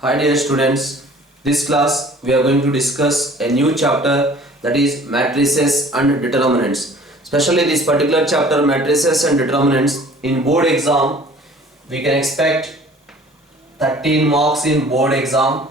Hi dear students, this class we are going to discuss a new chapter, that is matrices and determinants. Especially this particular chapter, matrices and determinants, in board exam we can expect 13 marks in board exam,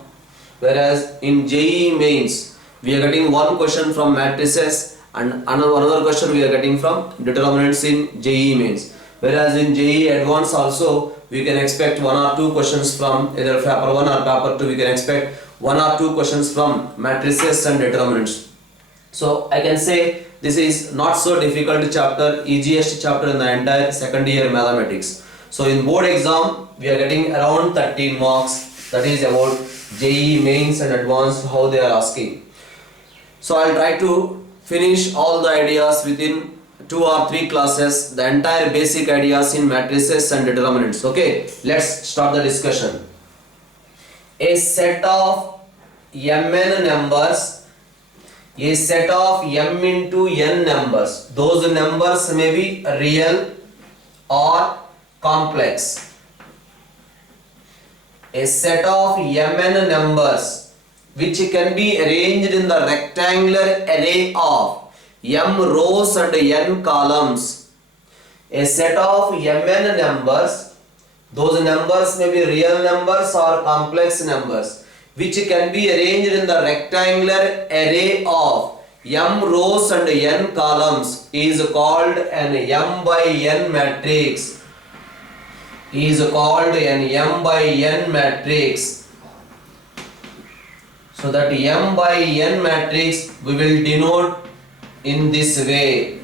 whereas in JEE mains we are getting one question from matrices and another question we are getting from determinants in JEE mains. Whereas in JEE advanced also we can expect one or two questions from either paper 1 or paper 2. We can expect one or two questions from matrices and determinants. So I can say this is not so difficult chapter, easiest chapter in the entire second year mathematics. So in board exam we are getting around 13 marks, that is about JEE mains and advanced, how they are asking. So I'll try to finish all the ideas within 2 or 3 classes, the entire basic ideas in matrices and determinants. Okay, let's start the discussion. A set of mn numbers, a set of m into n numbers, those numbers may be real or complex. A set of mn numbers which can be arranged in the rectangular array of m rows and n columns. A set of mn numbers, those numbers may be real numbers or complex numbers, which can be arranged in the rectangular array of m rows and n columns, is called an m by n matrix. Is called an m by n matrix. So that m by n matrix we will denote in this way.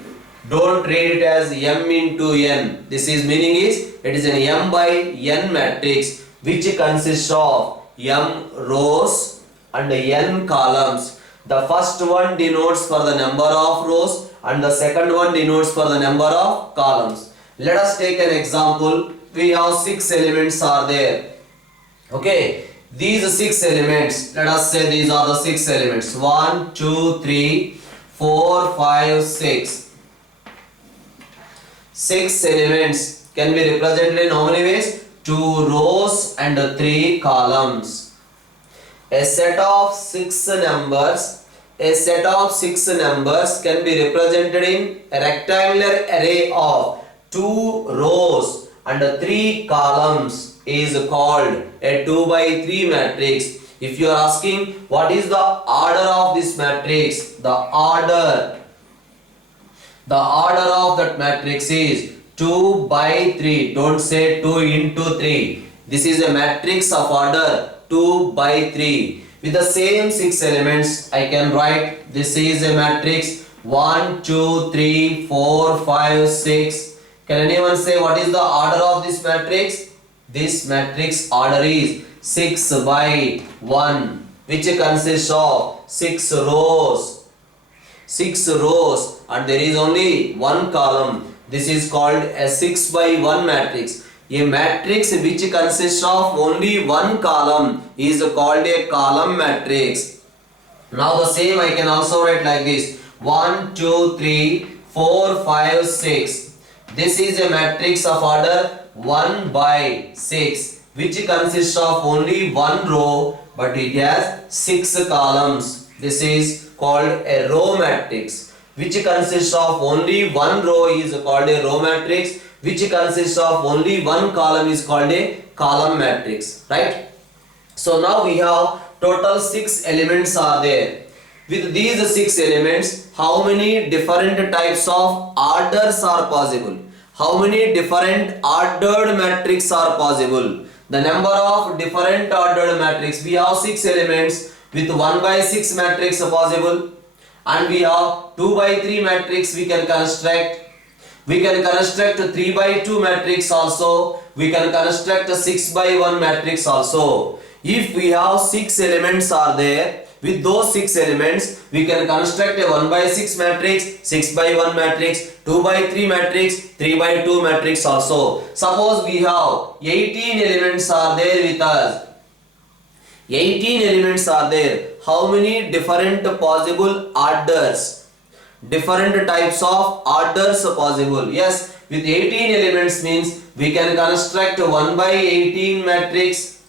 Don't read it as m into n. This is meaning is it is an m by n matrix which consists of m rows and n columns. The first one denotes for the number of rows and the second one denotes for the number of columns. Let us take an example. We have 6 elements are there. Okay, these 6 elements, let us say these are the 6 elements. 1, 2, 3, 4, 5, 6. 6 elements can be represented in how many ways? 2 rows and 3 columns. A set of 6 numbers, a set of 6 numbers can be represented in a rectangular array of 2 rows and 3 columns, is called a 2 by 3 matrix. If you are asking what is the order of this matrix, the order of that matrix is 2 by 3. Don't say 2 into 3. This is a matrix of order 2 by 3. With the same 6 elements, I can write this is a matrix 1, 2, 3, 4, 5, 6. Can anyone say what is the order of this matrix? This matrix order is 6 by 1, which consists of 6 rows. 6 rows and there is only one column. This is called a 6 by 1 matrix. A matrix which consists of only one column is called a column matrix. Now the same I can also write like this: 1, 2, 3, 4, 5, 6. This is a matrix of order 1 by 6, which consists of only one row but it has 6 columns. This is called a row matrix. Which consists of only one row is called a row matrix. Which consists of only one column is called a column matrix. Right? So now we have total 6 elements are there. With these 6 elements, how many different types of orders are possible? How many different ordered matrix are possible? The number of different ordered matrix. We have 6 elements with 1 by 6 matrix possible, and we have 2 by 3 matrix we can construct. We can construct 3 by 2 matrix also. We can construct 6 by 1 matrix also. If we have 6 elements are there, with those 6 elements we can construct a 1 by 6 matrix, 6 by 1 matrix, 2 by 3 matrix, 3 by 2 matrix also. Suppose we have 18 elements are there with us. 18 elements are there. How many different possible orders? Different types of orders possible. Yes, with 18 elements means we can construct 1 by 18 matrix,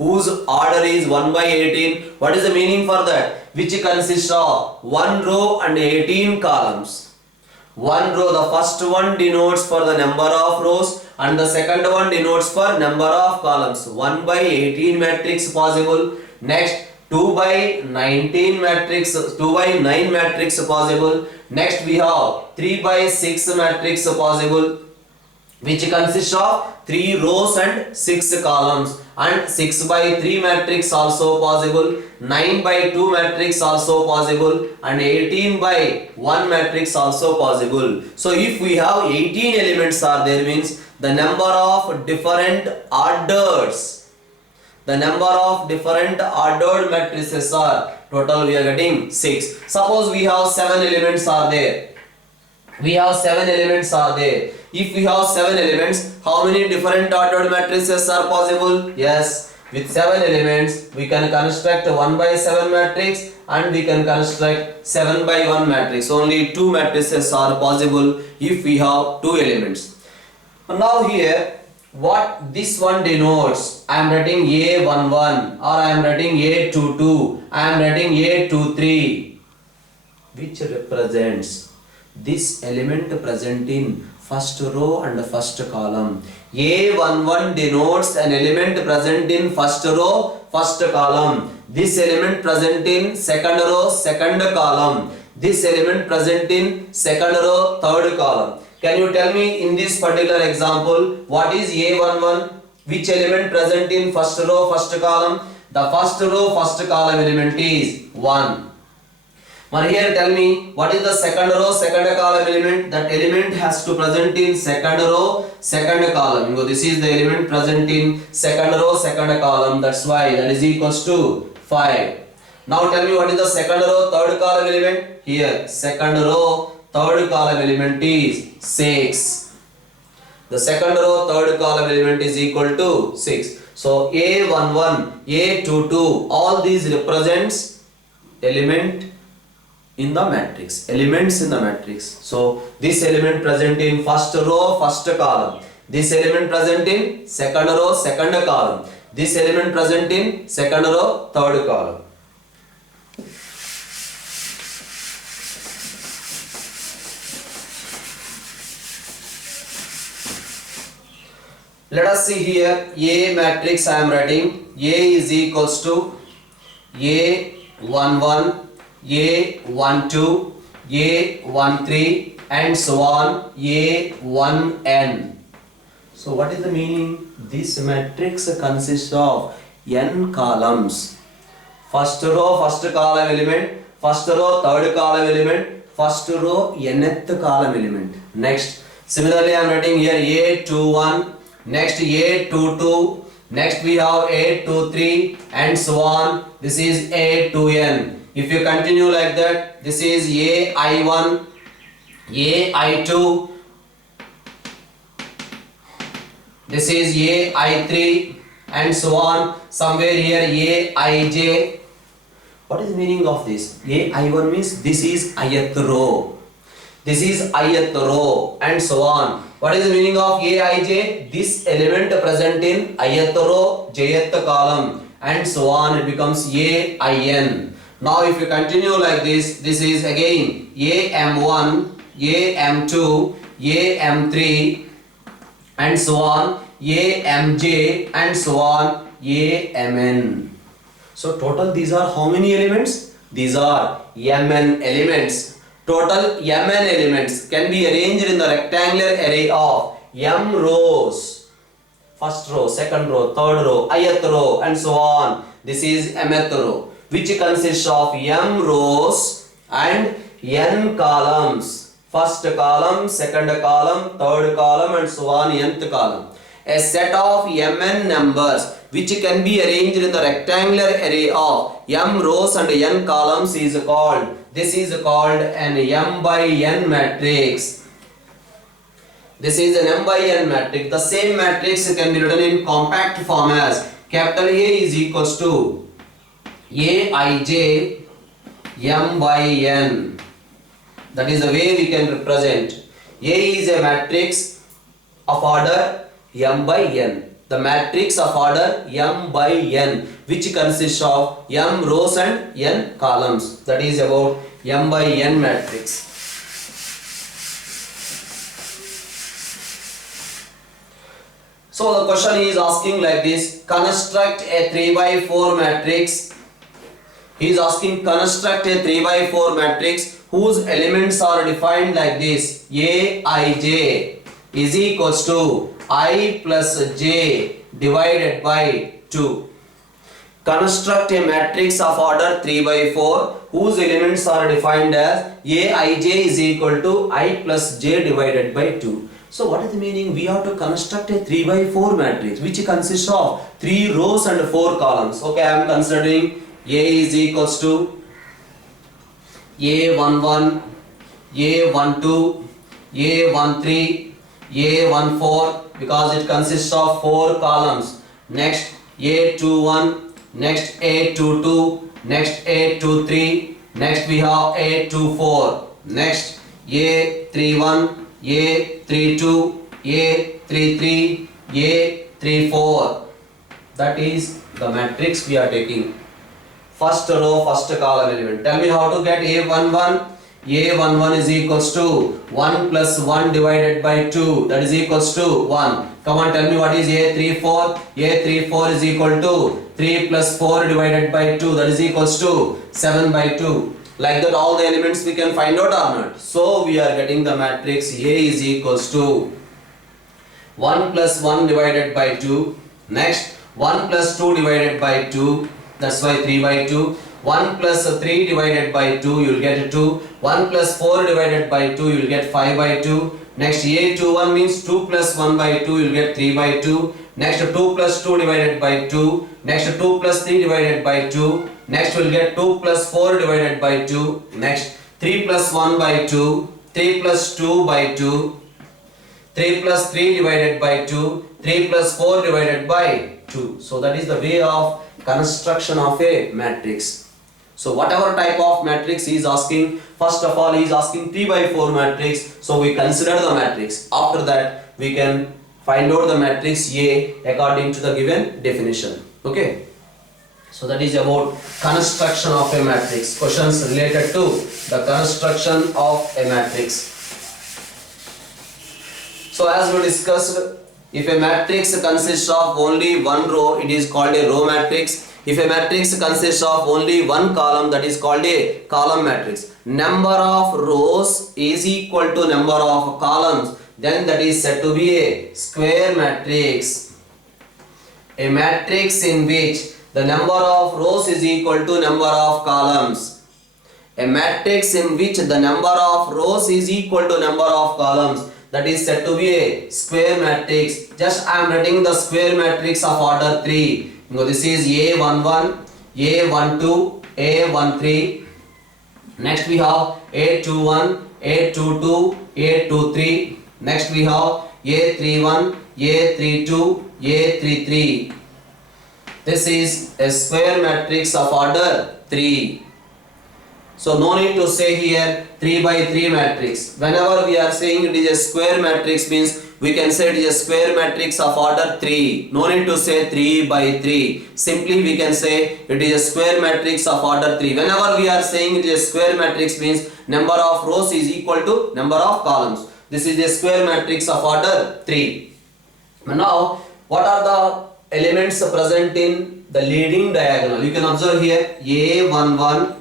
whose order is 1 by 18. What is the meaning for that? Which consists of 1 row and 18 columns. One row, the first one denotes for the number of rows and the second one denotes for number of columns. 1 by 18 matrix possible. Next 2 by 19 matrix, 2 by 9 matrix possible. Next we have 3 by 6 matrix possible, which consists of 3 rows and 6 columns, and 6 by 3 matrix also possible, 9 by 2 matrix also possible, and 18 by 1 matrix also possible. So if we have 18 elements are there, means the number of different orders, the number of different ordered matrices are total we are getting 6. Suppose we have 7 elements are there. We have 7 elements are there. If we have 7 elements, how many different ordered matrices are possible? Yes, with 7 elements we can construct 1 by 7 matrix and we can construct 7 by 1 matrix. Only 2 matrices are possible if we have 2 elements. Now here what this one denotes, I am writing A11 or I am writing A22, I am writing A23, which represents this element present in first row and first column. A11 denotes an element present in first row, first column. This element present in second row, second column. This element present in second row, third column. Can you tell me in this particular example what is A11? Which element present in first row, first column? The first row, first column element is 1. Now here tell me what is the second row, second column element? That element has to present in second row, second column. So this is the element present in second row, second column. That's why that is equals to 5. Now tell me what is the second row, third column element? Here second row, third column element is 6. The second row, third column element is equal to 6. So A11, A22, all these represents element in the matrix, elements in the matrix. So this element present in first row, first column. This element present in second row, second column. This element present in second row, third column. Let us see here A matrix I am writing. A is equals to A11, A12, A13 and so on, A1n. So what is the meaning? This matrix consists of n columns. First row, first column element, first row, third column element, first row, nth column element. Next, similarly I am writing here A21, next A22, next we have A23 and so on. This is A2n. If you continue like that, this is AI1, AI2, this is AI3 and so on. Somewhere here Aij. What is the meaning of this? AI1 means this is ith row. This is ith row and so on. What is the meaning of Aij? This element present in ith row, jth column and so on. It becomes Ain. Now if you continue like this, this is again AM1, AM2, AM3 and so on, AMJ and so on, AMN. So total these are how many elements? These are Mn elements. Total Mn elements can be arranged in the rectangular array of M rows. First row, second row, third row, ith row and so on. This is mth row, which consists of m rows and n columns. First column, second column, third column and so on, nth column. A set of mn numbers which can be arranged in the rectangular array of m rows and n columns is called, this is called an m by n matrix. This is an m by n matrix. The same matrix can be written in compact form as capital A is equals to Aij m by n. That is the way we can represent. A is a matrix of order m by n. the matrix of order m by n, which consists of m rows and n columns. That is about m by n matrix. So the question is asking like this: construct a 3 by 4 matrix. He is asking construct a 3 by 4 matrix whose elements are defined like this: Aij is equals to I plus j divided by 2. Construct a matrix of order 3 by 4 whose elements are defined as Aij is equal to I plus j divided by 2. So what is the meaning? We have to construct a 3 by 4 matrix which consists of 3 rows and 4 columns. Okay, I am considering A is equals to A11, A12, A13, A14 because it consists of 4 columns. Next A21, next A22, next A23, next we have A24, next A31, A32, A33, A34. That is the matrix we are taking. First row, first column element. Tell me how to get A11. A11 is equals to 1 plus 1 divided by 2. That is equals to 1. Come on, tell me what is A34. A34 is equal to 3 plus 4 divided by 2. That is equals to 7 by 2. Like that all the elements we can find out or not. So we are getting the matrix A is equals to 1 plus 1 divided by 2. Next 1 plus 2 divided by 2. That's why 3 by 2. 1 plus 3 divided by 2 you will get 2. 1 plus 4 divided by 2 you will get 5 by 2. Next A21 means 2 plus 1 by 2 you will get 3 by 2. Next 2 plus 2 divided by 2. Next 2 plus 3 divided by 2. Next we will get 2 plus 4 divided by 2. Next 3 plus 1 by 2. 3 plus 2 by 2. 3 plus 3 divided by 2. 3 plus 4 divided by 2. So that is the way of construction of a matrix. So whatever type of matrix he is asking, first of all he is asking 3 by 4 matrix. So we consider the matrix. After that we can find out the matrix A according to the given definition. Okay. So that is about construction of a matrix. Questions related to the construction of a matrix. So as we discussed, if a matrix consists of only one row, it is called a row matrix. If a matrix consists of only one column, that is called a column matrix. Number of rows is equal to number of columns, then that is said to be a square matrix. A matrix in which the number of rows is equal to number of columns. A matrix in which the number of rows is equal to number of columns, that is said to be a square matrix. Just I am writing the square matrix of order 3. This is A11, A12, A13. Next we have A21, A22, A23. Next we have A31, A32, A33. This is a square matrix of order 3. So no need to say here 3 by 3 matrix. Whenever we are saying it is a square matrix means we can say it is a square matrix of order 3. No need to say 3 by 3. Simply we can say it is a square matrix of order 3. Whenever we are saying it is a square matrix means number of rows is equal to number of columns. This is a square matrix of order 3. Now what are the elements present in the leading diagonal? You can observe here A11,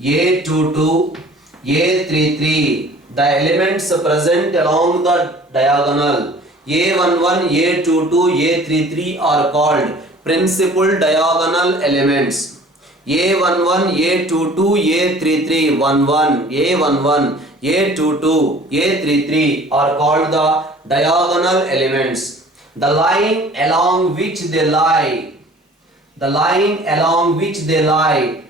A22, A33. The elements present along the diagonal A11, A22, A33 are called principal diagonal elements. A11, A22, A33, 11, A11, A22, A33 are called the diagonal elements. The line along which they lie,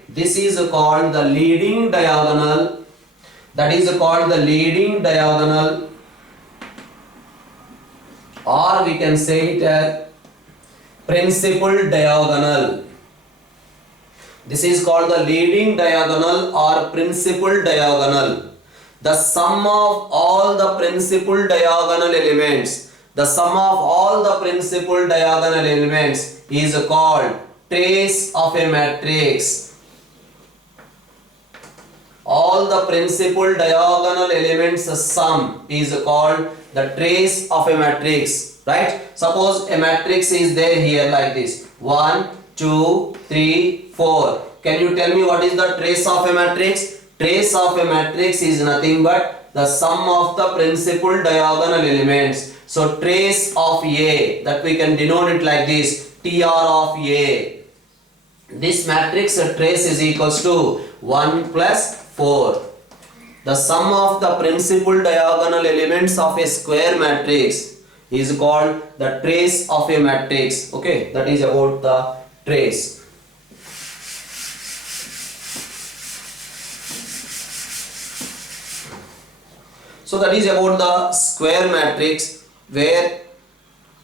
this is called the leading diagonal. That is called the leading diagonal, or we can say it as principal diagonal. This is called the leading diagonal or principal diagonal. The sum of all the principal diagonal elements, The sum of all the principal diagonal elements is called trace of a matrix. All the principal diagonal elements sum is called the trace of a matrix, right? Suppose a matrix is there here like this, 1, 2, 3, 4. Can you tell me what is the trace of a matrix? Trace of a matrix is nothing but the sum of the principal diagonal elements. So trace of A, that we can denote it like this, TR of A. This matrix trace is equals to 1 plus 4. The sum of the principal diagonal elements of a square matrix is called the trace of a matrix. Okay, that is about the trace. So that is about the square matrix where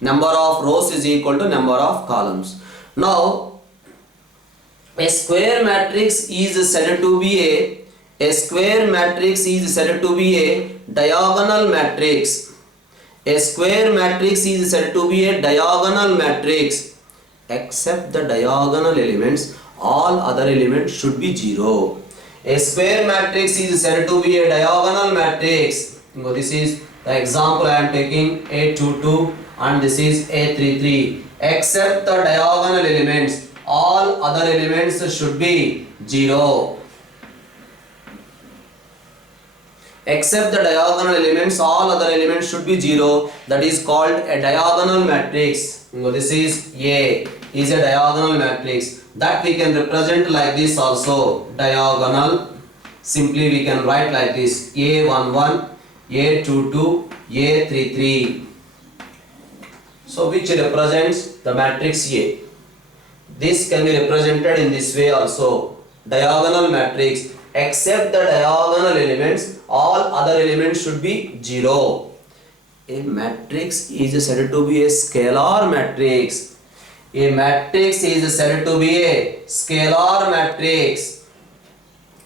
number of rows is equal to number of columns. Now a square matrix is said to be a square matrix is said to be a diagonal matrix. A square matrix is said to be a diagonal matrix except the diagonal elements, all other elements should be 0. A square matrix is said to be a diagonal matrix. This is the example I am taking, A22 and this is A33. Except the diagonal elements, all other elements should be 0. Except the diagonal elements, all other elements should be 0. That is called a diagonal matrix. This is A, is a diagonal matrix. That we can represent like this also, diagonal. Simply we can write like this, A11, A22, A33. So which represents the matrix A. This can be represented in this way also, diagonal matrix. Except the diagonal elements, all other elements should be 0. A matrix is said to be a scalar matrix. A matrix is said to be a scalar matrix.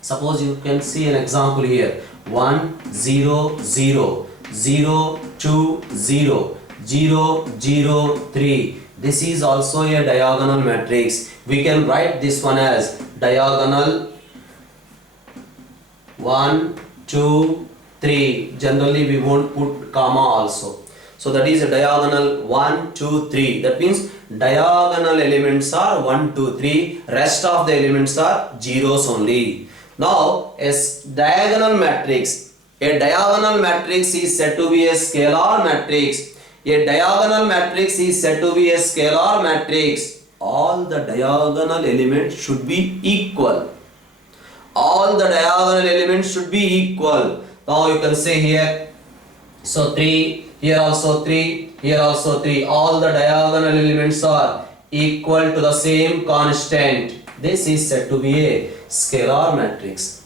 Suppose you can see an example here, 1, 0, 0, 0, 2, 0, 0, 0, 3. This is also a diagonal matrix. We can write this one as diagonal 1, 2, 3. Generally we won't put comma also. So that is a diagonal 1, 2, 3. That means diagonal elements are 1, 2, 3. Rest of the elements are zeros only. Now a diagonal matrix. A diagonal matrix is said to be a scalar matrix. A diagonal matrix is said to be a scalar matrix. All the diagonal elements should be equal. All the diagonal elements should be equal. Now you can say here, so 3, here also 3, here also 3. All the diagonal elements are equal to the same constant. This is said to be a scalar matrix.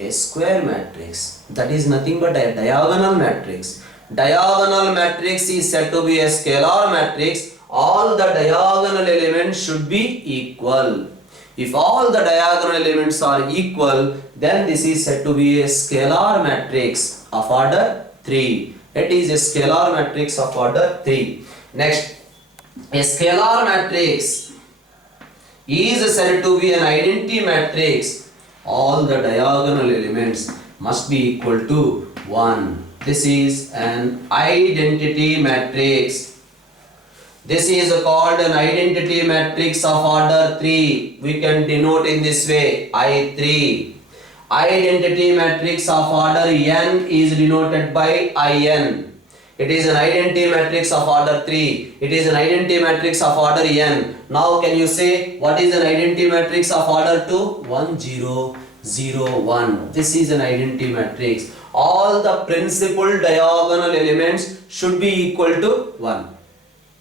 A square matrix, that is nothing but a diagonal matrix. Diagonal matrix is said to be a scalar matrix. All the diagonal elements should be equal. If all the diagonal elements are equal, then this is said to be a scalar matrix of order 3. It is a scalar matrix of order 3. Next, a scalar matrix is said to be an identity matrix. All the diagonal elements must be equal to 1. This is an identity matrix. This is called an identity matrix of order 3. We can denote in this way, I3. Identity matrix of order n is denoted by In. It is an identity matrix of order 3. It is an identity matrix of order n. Now can you say what is an identity matrix of order 2? 1, 0, 0, 1. This is an identity matrix. All the principal diagonal elements should be equal to 1.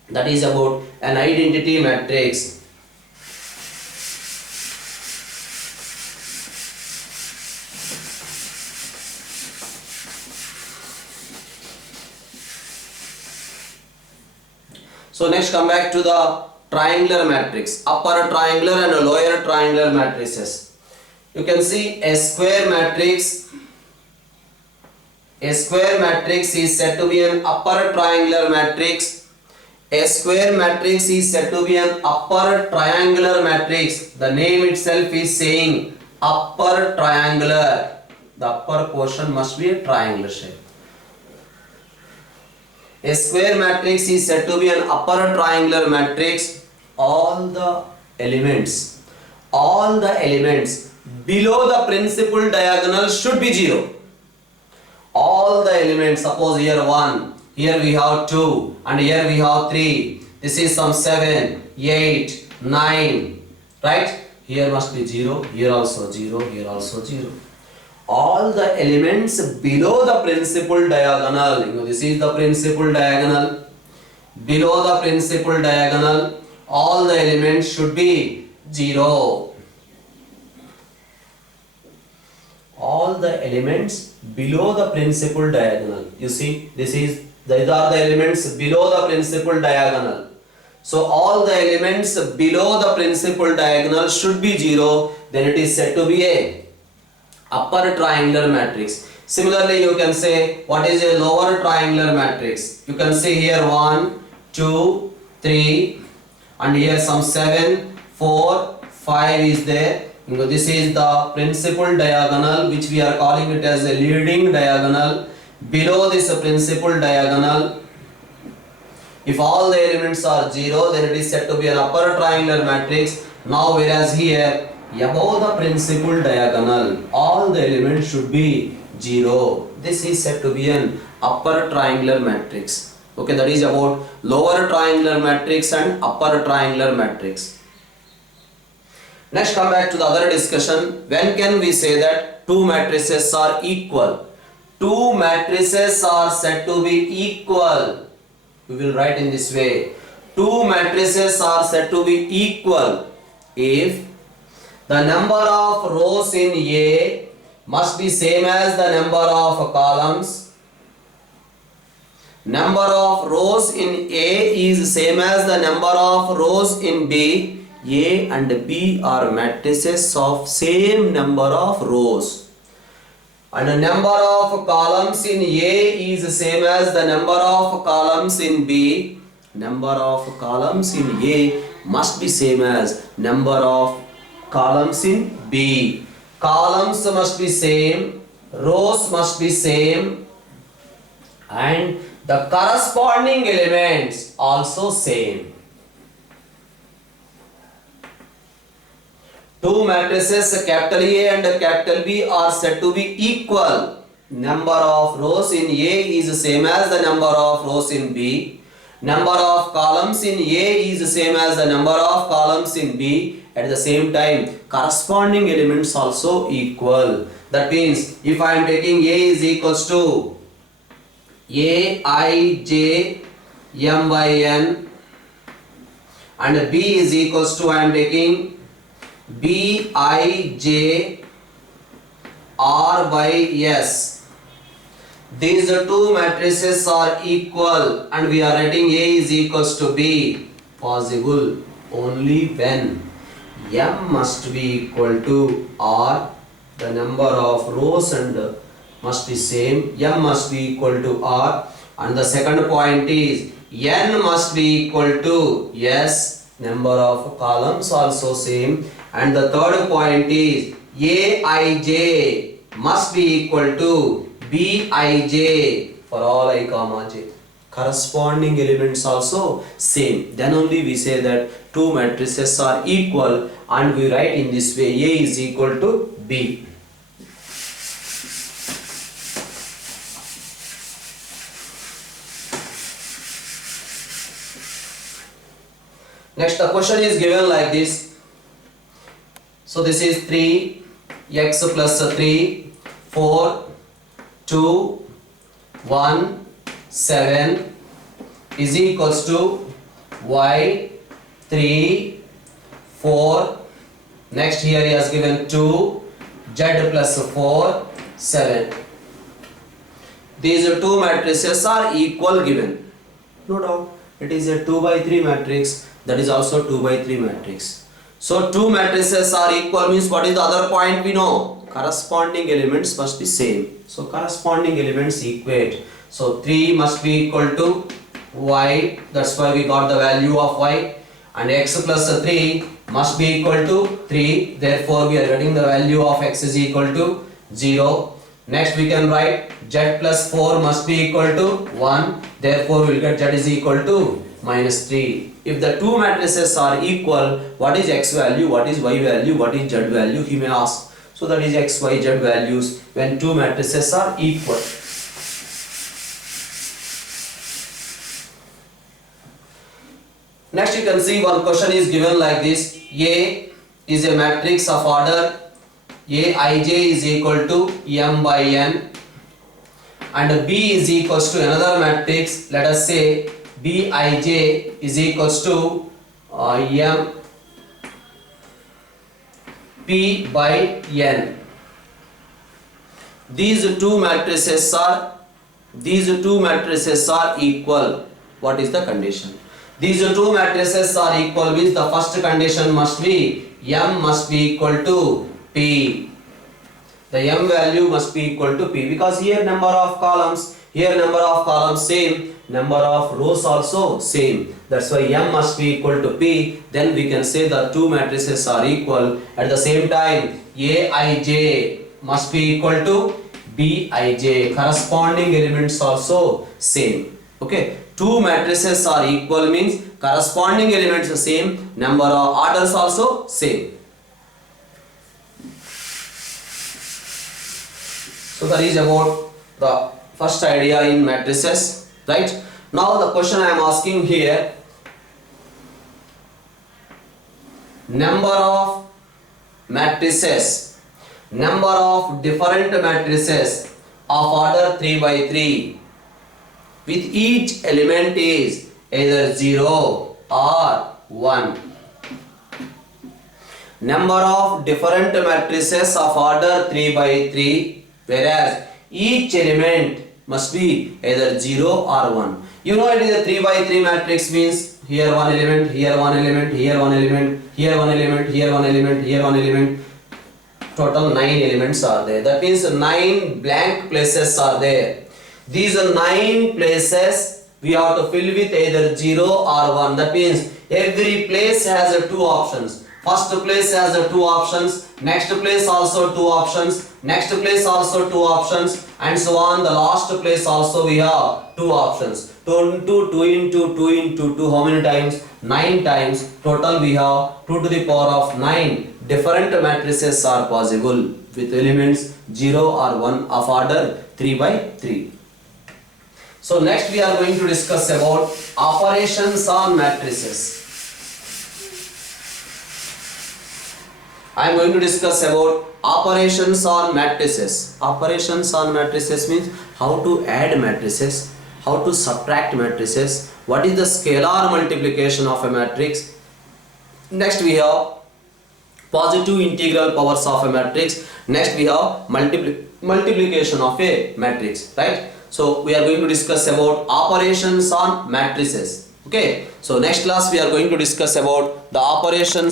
That is about an identity matrix. So next come back to the triangular matrix, upper triangular and lower triangular matrices. You can see a square matrix A square matrix is said to be an upper triangular matrix. A square matrix is said to be an upper triangular matrix. The name itself is saying upper triangular. The upper portion must be a triangular shape. A square matrix is said to be an upper triangular matrix. All the elements below the principal diagonal should be 0. All the elements, suppose here 1, here we have 2, and here we have 3. This is some 7, 8, 9, right? Here must be 0, here also 0, here also 0. All the elements below the principal diagonal, this is the principal diagonal. Below the principal diagonal, all the elements should be 0. All the elements below the principal diagonal. You see, these are the elements below the principal diagonal. So all the elements below the principal diagonal should be 0. Then it is said to be a upper triangular matrix. Similarly, you can say what is a lower triangular matrix. You can see here 1, 2, 3, and here some 7, 4, 5 is there. This is the principal diagonal, which we are calling it as a leading diagonal. Below this principal diagonal, if all the elements are 0, then it is said to be an upper triangular matrix. Now whereas here, above the principal diagonal, all the elements should be 0. This is said to be an upper triangular matrix. Okay, that is about lower triangular matrix and upper triangular matrix. Next, come back to the other discussion. When can we say that two matrices are equal? Two matrices are said to be equal. We will write in this way. Two matrices are said to be equal if the number of rows in A must be same as the number of columns. Number of rows in A is same as the number of rows in B. A and B are matrices of same number of rows. And the number of columns in A is same as the number of columns in B. Number of columns in A must be same as number of columns in B. Columns must be same, rows must be same, and the corresponding elements also same. Two matrices capital A and capital B are said to be equal. Number of rows in A is same as the number of rows in B. Number of columns in A is same as the number of columns in B. At the same time, corresponding elements also equal. That means if I am taking A is equals to A I J M by N and B is equals to I am taking B I J R by S. These two matrices are equal and we are writing A is equals to B. Possible only when M must be equal to R, the number of rows and must be same, M must be equal to R, and the second point is N must be equal to S, number of columns also same, and the third point is Aij must be equal to Bij for all I comma j. Corresponding elements also same. Then only we say that two matrices are equal and we write in this way A is equal to B. Next, the question is given like this. So this is 3 x plus 3 4 2 1 7 is equals to y 3 4. Next here he has given 2 z plus 4 7. These two matrices are equal given. No doubt it is a 2 by 3 matrix. That is also 2 by 3 matrix. So two matrices are equal means what is the other point we know? corresponding elements must be same. So corresponding elements equate. So 3 must be equal to y, that's why we got the value of y, and x plus 3 must be equal to 3, therefore we are getting the value of x is equal to 0. Next we can write z plus 4 must be equal to 1, therefore we will get z is equal to minus 3. If the two matrices are equal, what is x value, what is y value, what is z value, he may ask. So that is x, y, z values when two matrices are equal. Next you can see one question is given like this. A is a matrix of order Aij is equal to m by n, and B is equals to another matrix, let us say Bij is equals to m p by n. These two matrices are equal. What is the condition? These two matrices are equal means the first condition must be m must be equal to p. The m value must be equal to p, because here number of columns same, number of rows also same. That's why m must be equal to p. Then we can say the two matrices are equal. At the same time, Aij must be equal to Bij. Corresponding elements also same. Okay. Two matrices are equal means corresponding elements are same, number of orders also same. So that is about the first idea in matrices, right? Now the question I am asking here, number of matrices, number of different matrices of order 3 by 3 with each element is either 0 or 1. Number of different matrices of order 3 by 3, whereas each element must be either 0 or 1. You know it is a 3 by 3 matrix means here one element, here one element, here one element, here one element, here one element, here one element. Total 9 elements are there. That means 9 blank places are there. These 9 places we have to fill with either 0 or 1. That means every place has 2 options. First place has 2 options, next place also 2 options, next place also 2 options, and so on. The last place also we have 2 options. 2 into 2 into 2 into 2, how many times? 9 times. Total we have 2 to the power of 9 different matrices are possible with elements 0 or 1 of order 3 by 3. So next we are going to discuss about operations on matrices. I am going to discuss about operations on matrices. Operations on matrices means how to add matrices, how to subtract matrices, what is the scalar multiplication of a matrix. Next we have positive integral powers of a matrix. Next we have multiplication of a matrix, right? So we are going to discuss about operations on matrices. Okay, so next class we are going to discuss about the operations